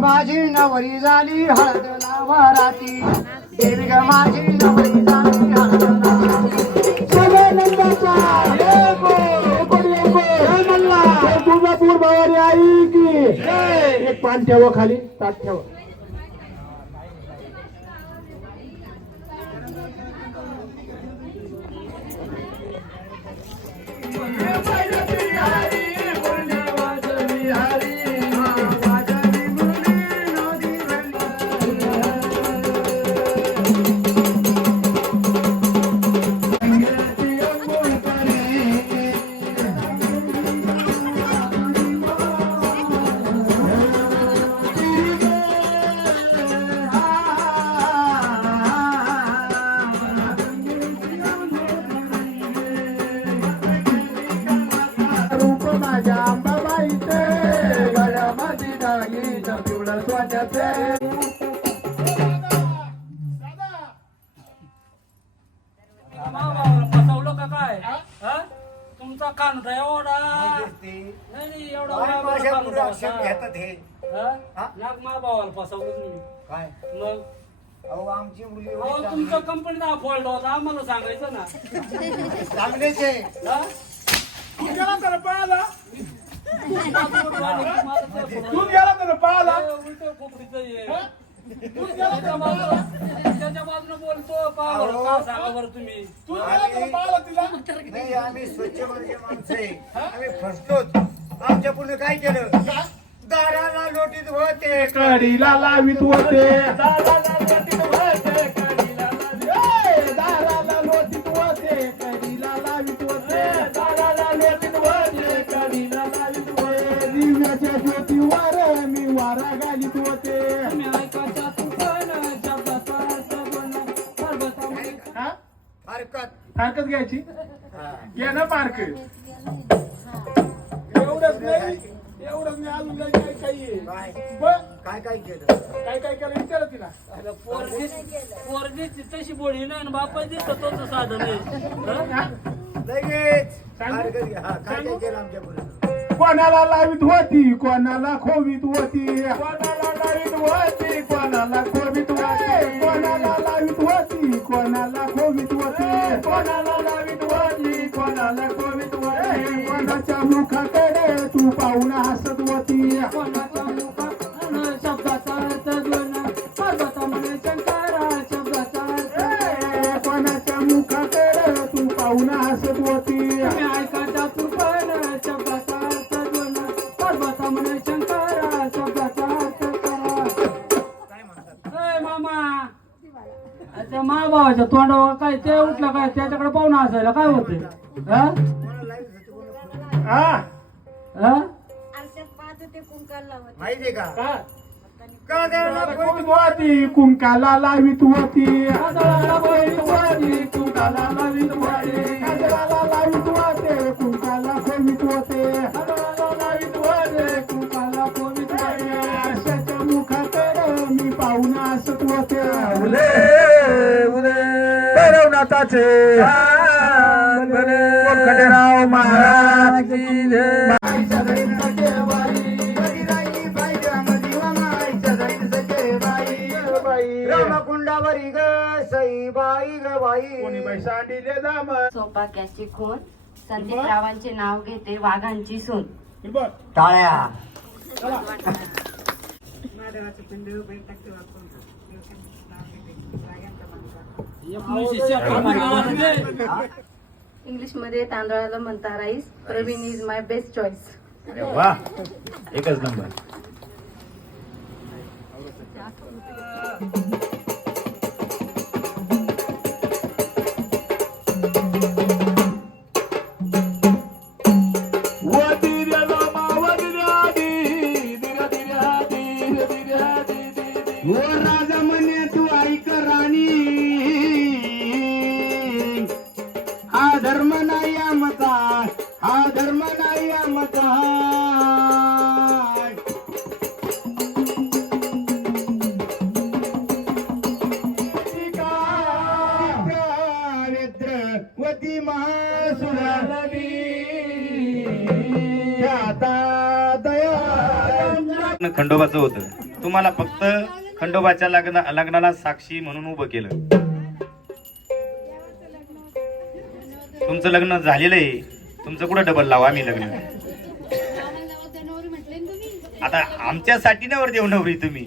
माझी नवरी झाली हळद लावाराती देवी ग माझी नवरी झाली हळद तुळजापूर बावारी आई की एक पान ठेवा खाली ताट ठेवा. तुमचा कांदा एवढा नाही एवढा घेतात हे नाग मा भावाला फसवलं तुम्ही काय मग. अहो आमची मुली अहो तुमच्या कंपनीचा फॉल्ट होता आम्हाला सांगायचं ना. चांगलेचे तू गेला तर पळाला तू गेला तर पळाला उलट खोपडीचं त्याच्या बाजूने बोलतो पाहा सांगा बरं तुम्ही. तू गेला तर पळाला तिला नाही आम्ही स्वच्छ वर्ग माणसं आहे आम्ही फसलोच. आमच्या पुढे काय केलं दाराला लोटीत होते कडीला लावित होते दाराला लोटीत होते कडीला दाराला लोटीत होते कडीला लावित होते दाराला लोटीत होते कडीला लावित होते दिव्याच्या ज्योतीवर मी वारा घालीत होते. ऐकायचा तू पण शब्दाचा अर्थ बन पर्वतामध्ये फारकत घ्यायची घ्या ना फारक एवढंच नाही अजून काय काय काय केलं काय काय केलं विचार तिला. पोरगी तशी बोळी नाही ना बापा दिसत तोच साधन लगेच काय काय केलं आमच्या पुढे कोणाला लावित होती कोणाला खोवीत होती कोणाला लावित होती कोणाला खोवीत होती कोणाला लावित होती कोणाला खोवीत होती कोणाला लावित होती कोणाला खोवीत होती कोणाच्या मुखाकडे तू पाहून हसत होती कोणाच्या मुखाकडे शब्दाचा अर्थ दोन पर्वतामध्ये शंकरा शब्दाचा अर्थ कोणाच्या मुखाकडे तू पाहून हसत होती. ऐकायचा तू पण शब्दाचा अर्थ दोन पर्वतामध्ये शंकरा शब्दाचा अर्थ करा. त्या महाभावाच्या तोंडावर काय ते उठलं काय त्याच्याकडे पाहून असायला काय होते हा माहितीये का का? काजळाला कोण होती कुंकाला लावित होती काजळाला लावीत होती, कुंकाला लावीत होती. काजळाला लावित होते कुंकाला खोवित होते काजळाला लावीत होती, कुंकाला खोवीत होती. आरशाच्या मुखाकडे मी पाहून असत होते भैरवनाथाचे खंडेराव महाराज की जय. माईच्या जाईन सखे बाई कधी राहिली पायऱ्यामध्ये व माईच्या जाईन सखे बाई रामकुंडावरी ग सई बाई ग कोणी बाई पैसा दिले दाम सौभाग्याची खून संदीपरावांचे नाव घेते वाघांची सून. टाळ्या इंग्लिश मध्ये तांदळाला म्हणता rice. Praveen is my best choice. अरे वा एकच नंबर. ओ राजा म्हणे तू ऐक राणी हा धर्म नाही आमचा हा धर्म नाही आमचा वती महासुरालवी दया खंडोबाचं होतं. तुम्हाला फक्त खंडोबाच्या लग्नाला साक्षी म्हणून उभं केलं. तुमचं लग्न झालेलं आहे. तुमचं कुठं डबल लावा आम्ही लग्न. आता आमच्यासाठी नवर देव नवरी तुम्ही.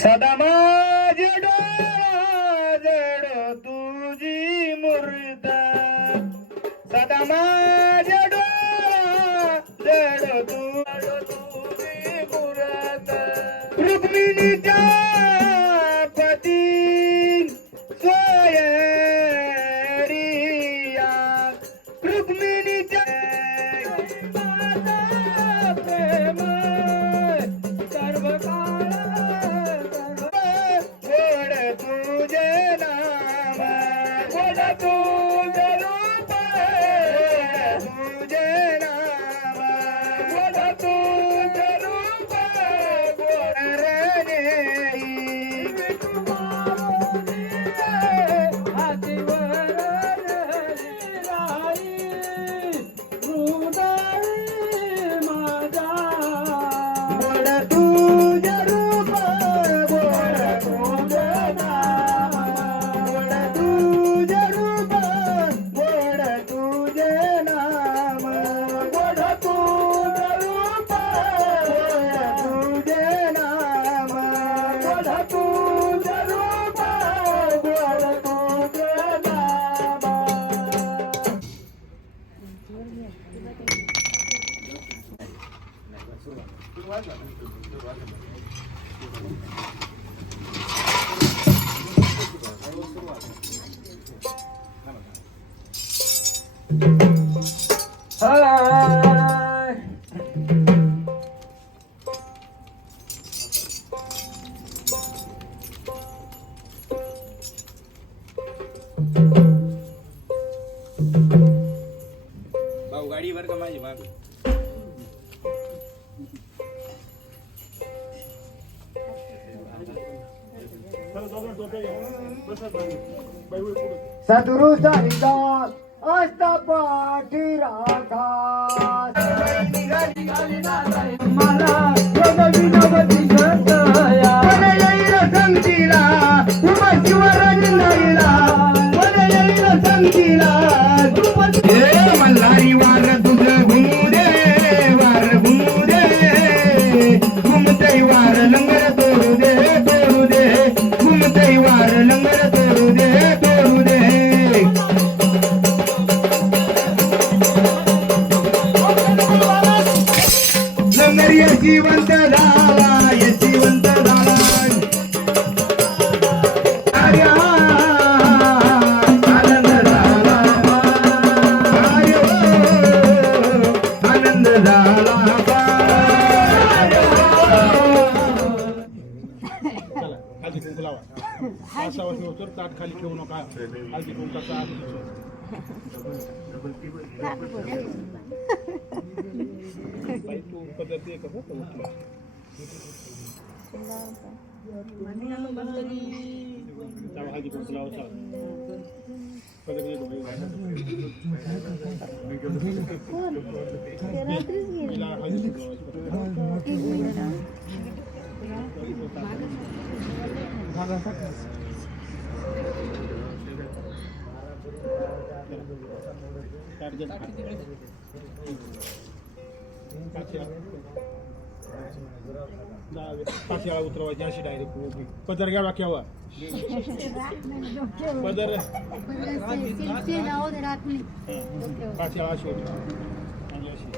सदा माझे डोळा तुझी मूर्ता सदा माझे डोळा तुझी मूर्ता रुक्मिणीच्या पती सोयरिया रुक्मिणीच्या गाडीवर का माझी माग. सदुरु हरिदास असता पाठी राधा संगतीला उमा शिवराजला संगतीला मल्हारी वार तुझं घुमू दे घुमते वार लंगर डोंगर यशवंत झाला यशवंत झाला अरे आनंद झाला अरे आनंद झाला आधी कुंकू लावा 5 वर्ष होतो ताट खाली ठेवू नका आधी कुंकाचा आधी तू पद्धती कसं आधी कुंकू लावा पाचशे उतरवायची अशी डायरेक्ट पदर घ्यावा केव्हा पदर पाचशे अशी होती आणि अशी